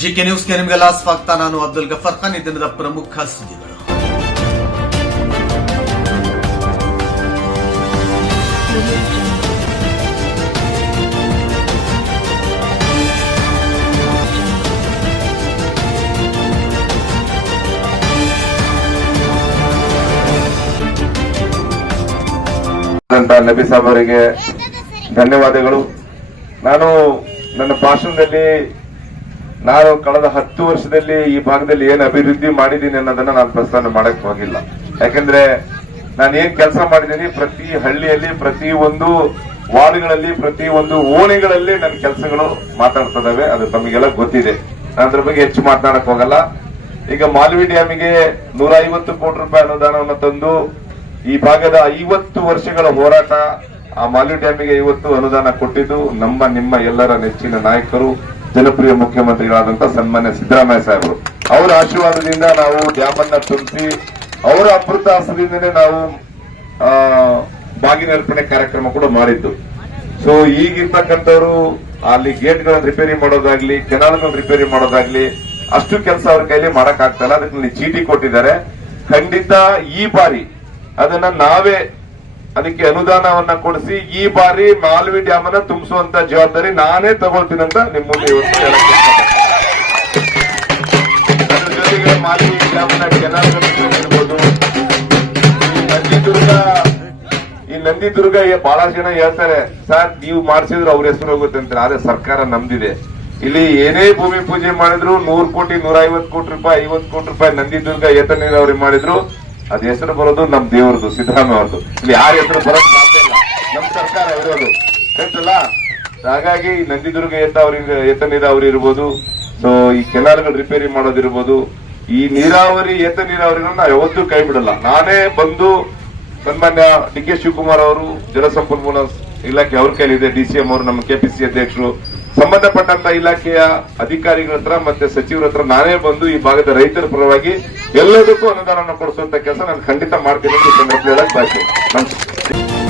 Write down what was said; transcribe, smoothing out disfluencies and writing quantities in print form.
GK ನ್ಯೂಸ್ಗೆ ನಿಮಗೆಲ್ಲ ಸ್ವಾಗತ. ನಾನು ಅಬ್ದುಲ್ ಗಫರ್ ಖಾನ್. ಈ ದಿನದ ಪ್ರಮುಖ ಸುದ್ದಿಗಳು. ನಬಿ ಸಾಬ್ ಅವರಿಗೆ ಧನ್ಯವಾದಗಳು. ನಾನು ನನ್ನ ಭಾಷಣದಲ್ಲಿ ನಾನು ಕಳೆದ 10 ವರ್ಷದಲ್ಲಿ ಈ ಭಾಗದಲ್ಲಿ ಏನ್ ಅಭಿವೃದ್ಧಿ ಮಾಡಿದ್ದೀನಿ ಅನ್ನೋದನ್ನ ನಾನು ಪ್ರಸ್ತಾವ ಮಾಡಕ್ ಹೋಗಿಲ್ಲ. ಯಾಕಂದ್ರೆ ನಾನು ಏನ್ ಕೆಲಸ ಮಾಡಿದ್ದೀನಿ, ಪ್ರತಿ ಹಳ್ಳಿಯಲ್ಲಿ, ಪ್ರತಿ ಒಂದು ವಾರ್ಡ್ಗಳಲ್ಲಿ, ಪ್ರತಿ ಒಂದು ಓಣಿಗಳಲ್ಲಿ ನನ್ನ ಕೆಲಸಗಳು ಮಾತಾಡ್ತದವೆ. ಅದು ತಮಗೆಲ್ಲ ಗೊತ್ತಿದೆ. ನಾನು ಅದ್ರ ಬಗ್ಗೆ ಹೆಚ್ಚು ಮಾತನಾಡಕ್ ಹೋಗಲ್ಲ. ಈಗ ಮಾಲ್ವಿ ಡ್ಯಾಮಿಗೆ 150 ಕೋಟಿ ರೂಪಾಯಿ ಅನುದಾನವನ್ನು ತಂದು ಈ ಭಾಗದ 50 ವರ್ಷಗಳ ಹೋರಾಟ, ಆ ಮಾಲ್ವಿ ಡ್ಯಾಮಿಗೆ ಇವತ್ತು ಅನುದಾನ ಕೊಟ್ಟಿದ್ದು ನಿಮ್ಮ ಎಲ್ಲರ ನೆಚ್ಚಿನ ನಾಯಕರು, ಜನಪ್ರಿಯ ಮುಖ್ಯಮಂತ್ರಿಗಳಾದಂತಹ ಸನ್ಮಾನ್ಯ ಸಿದ್ದರಾಮಯ್ಯ ಸಾಹೇಬರು. ಅವರ ಆಶೀರ್ವಾದದಿಂದ ನಾವು ಡ್ಯಾಮ್ ಅನ್ನ ತುಂಬಿಸಿ, ಅವರ ಅಮೃತ ಹಸ್ತದಿಂದಲೇ ನಾವು ಬಾಗಿನರ್ಪಣೆ ಕಾರ್ಯಕ್ರಮ ಕೂಡ ಮಾಡಿದ್ದು. ಸೊ ಈಗಿರ್ತಕ್ಕಂಥವ್ರು ಅಲ್ಲಿ ಗೇಟ್ಗಳನ್ನು ರಿಪೇರಿ ಮಾಡೋದಾಗ್ಲಿ, ಕೆನಾಲ್ಗಳನ್ನು ರಿಪೇರಿ ಮಾಡೋದಾಗ್ಲಿ, ಅಷ್ಟು ಕೆಲಸ ಅವ್ರ ಕೈಲಿ ಮಾಡಕ್ ಆಗ್ತಾ ಇಲ್ಲ. ಅದಕ್ಕೆ ಚೀಟಿ ಕೊಟ್ಟಿದ್ದಾರೆ. ಖಂಡಿತ ಈ ಬಾರಿ ಅದನ್ನ ನಾವೇ ಅದಕ್ಕೆ ಅನುದಾನವನ್ನ ಕೊಡಿಸಿ ಈ ಬಾರಿ ಮಾಲ್ವಿ ಡ್ಯಾಮ್ ಅನ್ನ ತುಂಬಿಸುವಂತ ಜವಾಬ್ದಾರಿ ನಾನೇ ತಗೊಳ್ತೀನಿ ಅಂತ ನಿಮ್ಮ ಮುಂದೆ ಇವತ್ತು ಹೇಳಕ್ಕೆ ಅದ್ರ ಜೊತೆಗೆ ಮಾಲ್ವಿ ಡ್ಯಾಮ್ ನ ಕೆನಾಲ್ಗಳಿರ್ಬೋದು, ಈ ನಂದಿದುರ್ಗ ಬಹಳಷ್ಟು ಜನ ಹೇಳ್ತಾರೆ, ಸರ್ ನೀವು ಮಾಡಿಸಿದ್ರು ಅವ್ರ ಹೆಸರು ಹೋಗುತ್ತೆ ಅಂತ. ಆದ್ರೆ ಸರ್ಕಾರ ನಮ್ದಿದೆ. ಇಲ್ಲಿ ಏನೇ ಭೂಮಿ ಪೂಜೆ ಮಾಡಿದ್ರು 100 ಕೋಟಿ 150 ಕೋಟಿ ರೂಪಾಯಿ 50 ಕೋಟಿ ರೂಪಾಯಿ ನಂದಿದುರ್ಗ ಏತ ನೀರಾವರಿ ಮಾಡಿದ್ರು ಅದ್ ಹೆಸರು ಬರೋದು ನಮ್ ದೇವ್ರದ್ದು, ಸಿದ್ದರಾಮಯ್ಯ ಅವ್ರದ್ದು. ಇಲ್ಲಿ ಯಾರ ಹೆಸರು ಬರೋದು ಸಾಧ್ಯ ಇಲ್ಲ. ನಮ್ ಸರ್ಕಾರ ಇರೋದು ಗೊತ್ತಲ್ಲ. ಹಾಗಾಗಿ ನಂದಿದುರ್ಗ ಏತ ನೀರಾವರಿ ಇರ್ಬೋದು, ಸೊ ಈ ಕೆನಾಲ್ಗಳು ರಿಪೇರಿ ಮಾಡೋದಿರ್ಬೋದು, ಈ ನೀರಾವರಿ ಏತ ನೀರಾವರಿಗಳನ್ನ ನಾವು ಯಾವತ್ತೂ ಕೈ ಬಿಡಲ್ಲ. ನಾನೇ ಬಂದು ಸನ್ಮಾನ್ಯ ಡಿ ಕೆ ಶಿವಕುಮಾರ್ ಅವರು, ಜಲಸಂಪನ್ಮೂಲ ಇಲಾಖೆ ಅವ್ರ ಕೈಲಿದೆ, ಡಿಸಿಎಂ ಅವರು, ನಮ್ಮ ಕೆಪಿಸಿ ಅಧ್ಯಕ್ಷರು, ಸಂಬಂಧಪಟ್ಟಂತ ಇಲಾಖೆಯ ಅಧಿಕಾರಿಗಳ ಹತ್ರ ಮತ್ತೆ ಸಚಿವರ ಹತ್ರ ನಾನೇ ಬಂದು ಈ ಭಾಗದ ರೈತರ ಪರವಾಗಿ ಎಲ್ಲದಕ್ಕೂ ಅನುದಾನ ಕೊಡಿಸುವಂತ ಕೆಲಸ ನಾನು ಖಂಡಿತ ಮಾಡ್ತೀನಿ ಅಂತ ಈ ಸಂದರ್ಭದಲ್ಲಿ ಹೇಳಕ್ ಬಯಸ್ತೇನೆ.